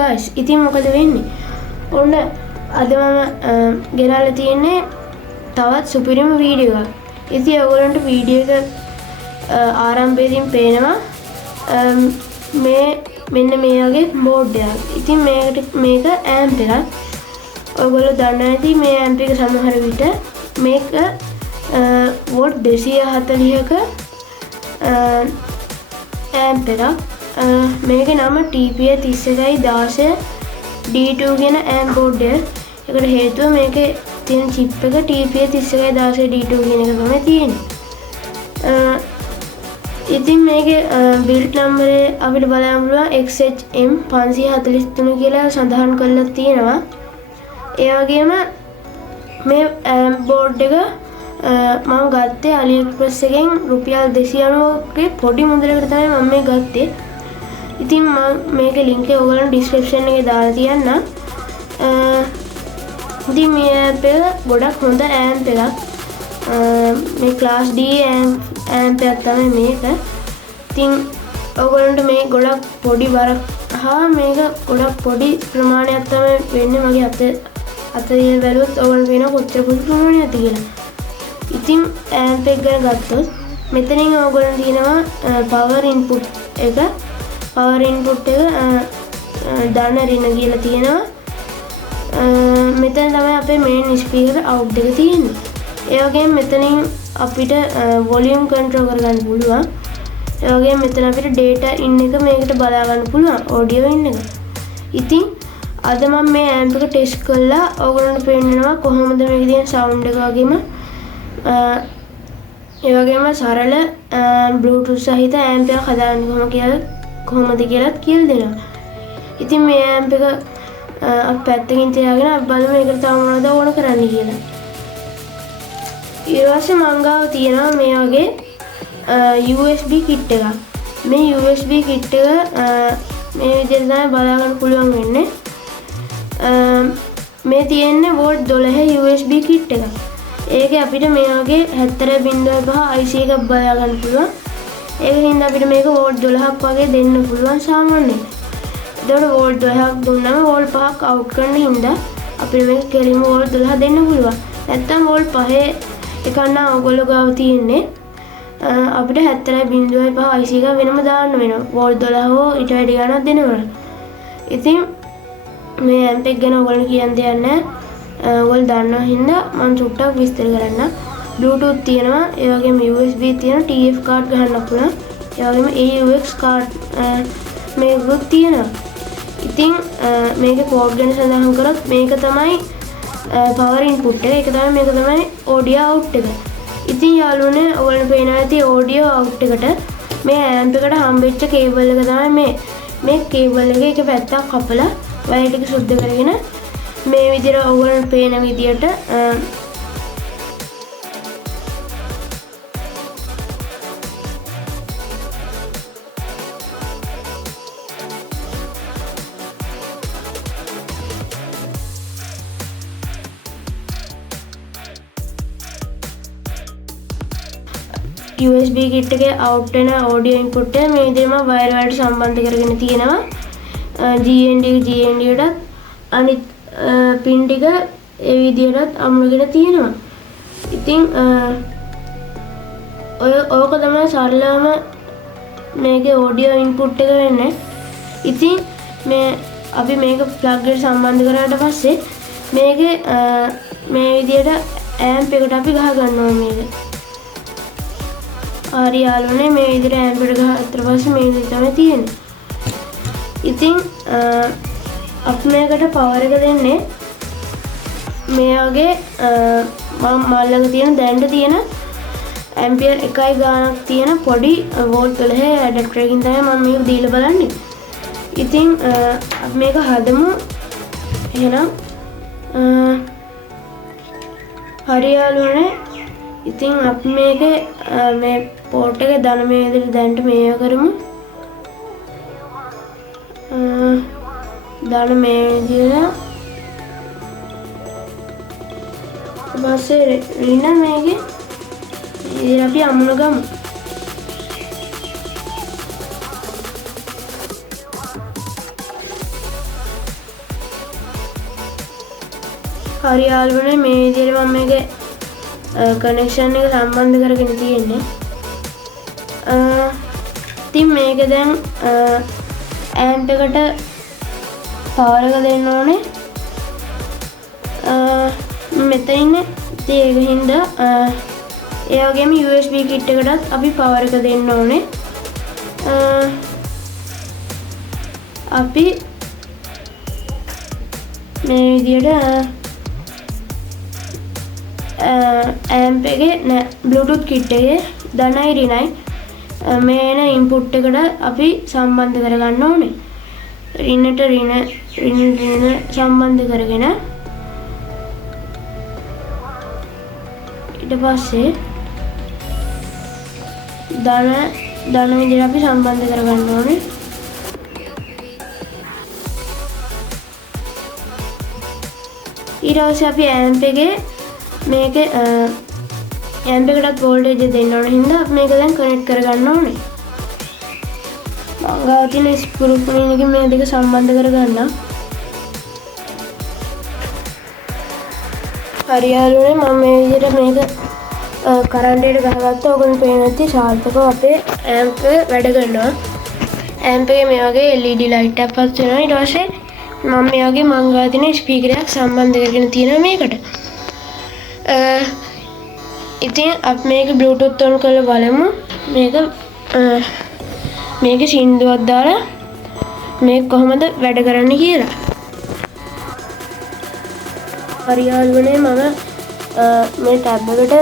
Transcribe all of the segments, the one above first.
guys ඉතින් මොකද වෙන්නේ ඔන්න අද මම ගෙනල්ලා තියෙන්නේ තවත් සුපිරිම වීඩියෝ එකක්. ඉතින් ඔයගොල්ලන්ට වීඩියෝ එක ආරම්භයේදීම පේනවා මේ මෙන්න මේ වගේ බෝඩ් එකක්. ඉතින් මේක ඇම්ප් එකක්. ඔයගොල්ලෝ දන්නා ඇති මේ ඇම්ප් එක සමහර විට මේක වෝල්ට් 240ක ඇම්ප් එකක්. මේකේ නම TPA3116 D2 කියන ඇම්ප් බෝඩ් එක. ඒකට හේතුව මේකේ තියෙන chip එක TPA3116 D2 කියන එක තමයි තියෙන්නේ. ඉතින් මේකේ බිල්ඩ් නම්බර් එක අපිට බලන්න පුළුවන් XHM 543 කියලා සඳහන් කරලා තියෙනවා. ඒ වගේම මේ බෝඩ් එක මම ගත්තේ AliExpress එකෙන් රුපියල් 290ක පොඩි මුදලකට තමයි මම මේ ගත්තේ. ඉතින් මම මේකේ link එක ඔයගොල්ලන්ට description එකේ දාලා තියන්නම්. ඉතින් මේ ඇම්ප් එක ගොඩක් හොඳ ඇම්ප් එකක්. මේ class D ඇම්ප් එකක් තමයි මේක. ඉතින් ඔයගොල්ලන්ට මේ ගොඩක් පොඩි බරක් හා මේක ගොඩක් පොඩි ප්‍රමාණයක් තමයි වෙන්නේ මගේ අතේ බැලුවොත් ඔයගොල්ලන්ට වෙන කොච්චර පොඩි ප්‍රමාණයක්ද කියලා. ඉතින් ඇම්ප් එක ගැන ගත්තොත් මෙතනින් ඔයගොල්ලන්ට තියෙනවා power input එක. power input එක ධන ඍණ කියලා තියෙනවා. මෙතන තමයි අපේ main speaker out එක තියෙන්නේ. ඒ වගේම මෙතනින් අපිට volume control කරගන්න පුළුවන්. ඒ වගේම මෙතන අපිට data in එක මේකට බලා ගන්න පුළුවන් audio in එක. ඉතින් අද මම මේ amp එක test කරලා ඔයගොල්ලන්ට පෙන්නනවා කොහොමද මේකේ තියෙන sound එක වගේම ඒ වගේම සරල bluetooth සහිත amp එකක් හදාගන්නේ කොහොමද කියලා දෙනවා. ඉතින් මේ amp එක අපි පැත්තකින් තියාගෙන අපි බලමු මේකට තව මොනවද ඕන කරන්න කියලා. ඊට පස්සේ මං ගාව තියෙනවා මේ වගේ USB kit එකක්. මේ USB kit එක මේ විදිහට තමයි බලා ගන්න පුළුවන් වෙන්නේ. මේ තියෙන්නේ වෝල්ට් 12 USB kit එකක්. ඒකේ අපිට මේ වගේ 70.5 IC එකක් බලා ගන්න පුළුවන්. ඒකින් අපිට මේක වෝල්ට් 12ක් වගේ දෙන්න පුළුවන් සාමාන්‍යයෙන්. එතකොට වෝල්ට් 12ක් දුන්නම වෝල්ට් 5ක් අවුට් කරන හින්දා අපිට මේක කෙලින්ම වෝල්ට් 12 දෙන්න පුළුවන්. නැත්තම් වෝල්ට් 5 එකක් නම් ඔයගොල්ලෝ ගාව තියෙන්නේ අපිට 70.5 IC එක වෙනම දාන්න වෙනවා. වෝල්ට් 12 හෝ ඊට වැඩි ගණනක් දෙනවනේ. ඉතින් මේ ඇම්ප් එක ගැන ඔයගොල්ලෝ කියන්න දෙයක් නැහැ. ඔයගොල්ලෝ දන්නා හින්දා මම චුට්ටක් විස්තර කරන්නම්. Bluetooth තියෙනවා, ඒ වගේම USB තියෙනවා, TF card ගහන්න පුළුවන්. ඒ වගේම AUX card මේකුත් තියෙනවා. ඉතින් මේකේ port ගැන සඳහන් කරොත් මේක තමයි power input එක. ඒක තමයි මේක තමයි audio out එක. ඉතින් යාළුවනේ ඔයගොල්ලෝ පේනවා ඇති audio out එකට මේ amp එකට හම්බෙච්ච cable එක තමයි මේ cable එකේ එක පැත්තක් කපලා wire ටික සුද්ධ කරගෙන මේ විදිහට ඔයගොල්ලන්ට පේන විදිහට USB kit එකේ out වෙන audio input එක මේ විදිහම wire වලට සම්බන්ධ කරගෙන තියෙනවා. GND ට අනිත් pin ටික ඒ විදිහට අමුණගෙන තියෙනවා. ඉතින් ඕක තමයි සරලවම මේකේ audio input එක වෙන්නේ. ඉතින් අපි මේක plug එකට සම්බන්ධ කරාට පස්සේ මේකේ මේ විදිහට amp එකට අපි ගහ ගන්නවා මේක. හරි යාළුවනේ මේ විදිහට amp එකට ගහලා පස්සේ මේ විදිහට තමයි තියෙන්නේ. ඉතින් අපි මේකට power එක දෙන්නේ මේ වගේ මම ළඟ තියෙන දැනට තියෙන ඇම්පියර් 1 ගානක් තියෙන පොඩි වෝල්ට් 12 ඇඩැප්ටර් එකකින් තමයි මම මේක දීලා බලන්නේ. ඉතින් අපි මේක හදමු. එහෙනම් හරි යාළුවනේ ඉතින් අපි මේකේ මේ port එකේ ධන මේ විදිහට දැනට මේව කරමු. ධන මේ විදිහට පස්සේ රින මේකේ ඉතින් අපි අමුණ ගමු. හරි යාළුවනේ මේ විදිහට මම මේකේ කනෙක්ෂන් එක සම්බන්ධ කරගෙන තියෙන්නේ. ඉතින් මේක දැන් ඇම්ප් එකට පවර් එක දෙන්න ඕනේ. මෙතන ඉන්නේ. ඉතින් ඒක හින්දා ඒ වගේම USB kit එකටත් අපි පවර් එක දෙන්න ඕනේ. අපි මේ විදිහට ඇම්ප් එකේ Bluetooth kit එකේ ධනයි ඍණයි මේ එන ඉන්පුට් එකට අපි සම්බන්ධ කරගන්න ඕනේ. ඍණට ඍණ සම්බන්ධ කරගෙන ඊට පස්සේ ධන විදිහට අපි සම්බන්ධ කරගන්න ඕනේ. ඊට පස්සේ අපි ඇම්ප් එකේ මේකේ ඇම්ප් එකටත් වෝල්ටේජ් දෙන්න ඕන හින්දා අපි මේක දැන් කනෙක්ට් කරගන්න ඕනේ. මම ගාව තියෙන ස්ක්‍රූ පින් එකකින් මේ දෙක සම්බන්ධ කරගන්න. හරි යාළුවනේ මම මේ විදිහට මේක කරන්ට් එකට ගහගත්තා. ඔයගොල්ලෝ පේන ඇති සාර්ථකව අපේ ඇම්ප් එක වැඩ කරනවා. ඇම්ප් එකේ මේ වගේ LED ලයිට් එකක් පස් වෙනවා. ඊට පස්සේ මම මේ වගේ මං ගාව තියෙන ස්පීකර් එකක් සම්බන්ධ කරගෙන තියෙනවා මේකට. ඉතින් අපි මේක Bluetooth on කරලා බලමු. මේක සින්දුවක් දාලා මේක කොහොමද වැඩ කරන්නේ කියලා. හරි යාළුවනේ මම මේ ටැබ් එකට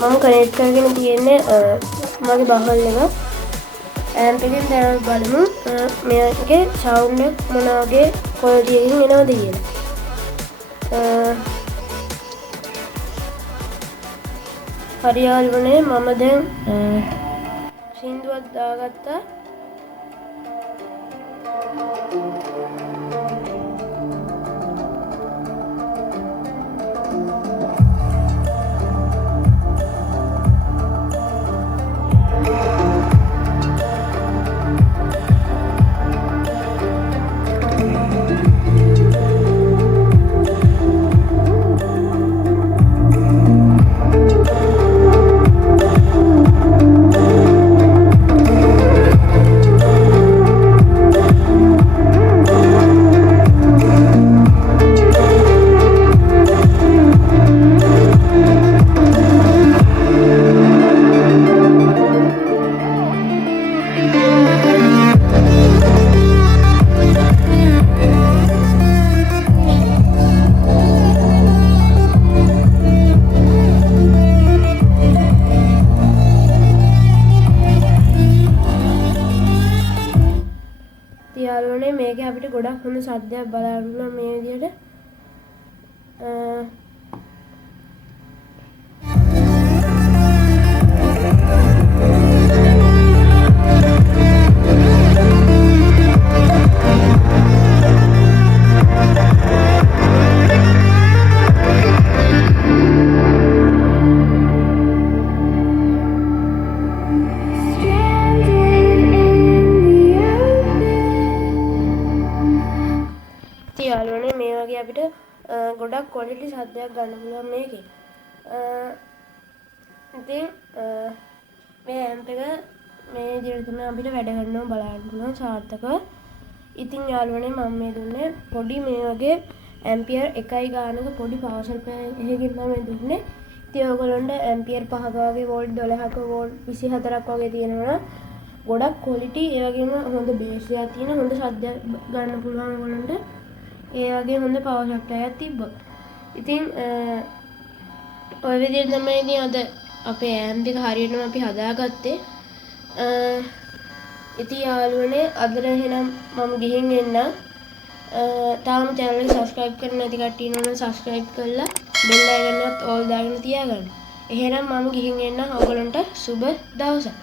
මම කනෙක්ට් කරගෙන තියෙන්නේ මගේ බහල් එක. ඇම්ප් එකෙන් දැන් බලමු මේකේ සවුන්ඩ් එක මොන වගේ ක්වොලිටි එකකින් එනවද කියලා. හරි යාළුවනේ මම දැන් සින්දුවක් දාගත්තා. යාළුවනේ මේක අපිට ගොඩක් හොඳ සද්දයක් බලන්න පුළුවන් මේ විදිහට. යාළුවනේ මේ වගේ අපිට ගොඩක් ක්වොලිටි සද්දයක් ගන්න පුළුවන් මේකේ. ඉතින් මේ ඇම්ප් එක මේ විදිහට තමයි අපිට වැඩ කරනවා බලන්න පුළුවන් සාර්ථකව. ඉතින් යාළුවනේ මම මේ දුන්නේ පොඩි මේ වගේ ඇම්පියර් 1 ගානක පොඩි පවර් සප්ලයි එකකින් තමයි දුන්නේ. ඉතින් ඔයගොල්ලන්ට ඇම්පියර් 5ක වගේ වෝල්ට් 12ක වෝල්ට් 24ක් වගේ තියෙනවා. ගොඩක් ක්වොලිටි ඒ වගේම හොඳ බේස් එකක් තියෙන හොඳ සද්දයක් ගන්න පුළුවන් ඔයගොල්ලන්ට. ඒ වගේ හොඳ පවර් සප්ලයි එකක් තිබ්බා. ඉතින් ඔය විදිහට තමයි ඉතින් අද අපේ ඇම්ප් එක හරියටම අපි හදාගත්තේ. ඉතින් යාළුවනේ අදට එහෙනම් මම ගිහින් එන්නම්. තාම channel එක subscribe කරලා නැති කට්ටිය ඉන්නවනම් subscribe කරලා bell icon එකත් all දාගෙන තියාගන්න. එහෙනම් මම ගිහින් එන්නම්. ඔයගලන්ට සුබ දවසක්.